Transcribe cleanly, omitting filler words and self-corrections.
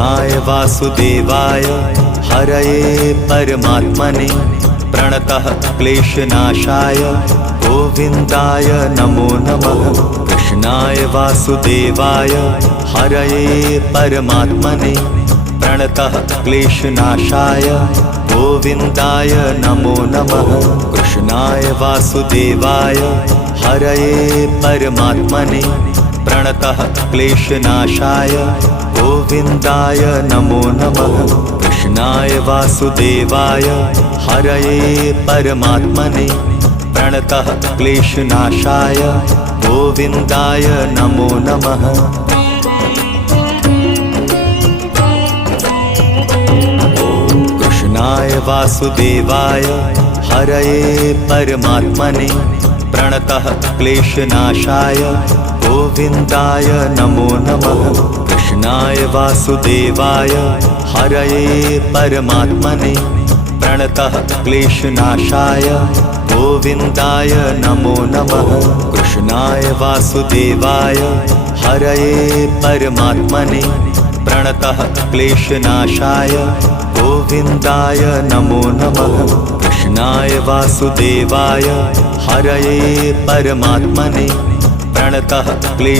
कृष्णाय वासुदेवाय हरये परमात्मने प्रणतः क्लेशनाशाय गोविन्दाय नमो नमः। कृष्णाय वासुदेवाय हरये परमात्मने प्रणतः क्लेशनाशाय गोविन्दाय नमो नमः। कृष्णाय वासुदेवाय हरये परमात्मने प्रणतः क्लेशनाशाय गोविन्दाय नमो नमः। कृष्णाय वासुदेवाय हरये परमात्मने प्रणतः क्लेशनाशाय गोविन्दाय नमो नमः। कृष्णाय वासुदेवाय हरये परमात्मने प्रणतः क्लेशनाशाय गोविन्दाय नमो नमः। कृष्णाय वासुदेवाय हरये परमात्मने प्रणतः क्लेशनाशाय गोविन्दाय नमो नमः। कृष्णाय वासुदेवाय हरये परमात्मने प्रणतः क्लेशनाशाय गोविन्दाय नमो नमः। कृष्णाय वासुदेवाय हरये परमात्मने प्रणतः क्लेश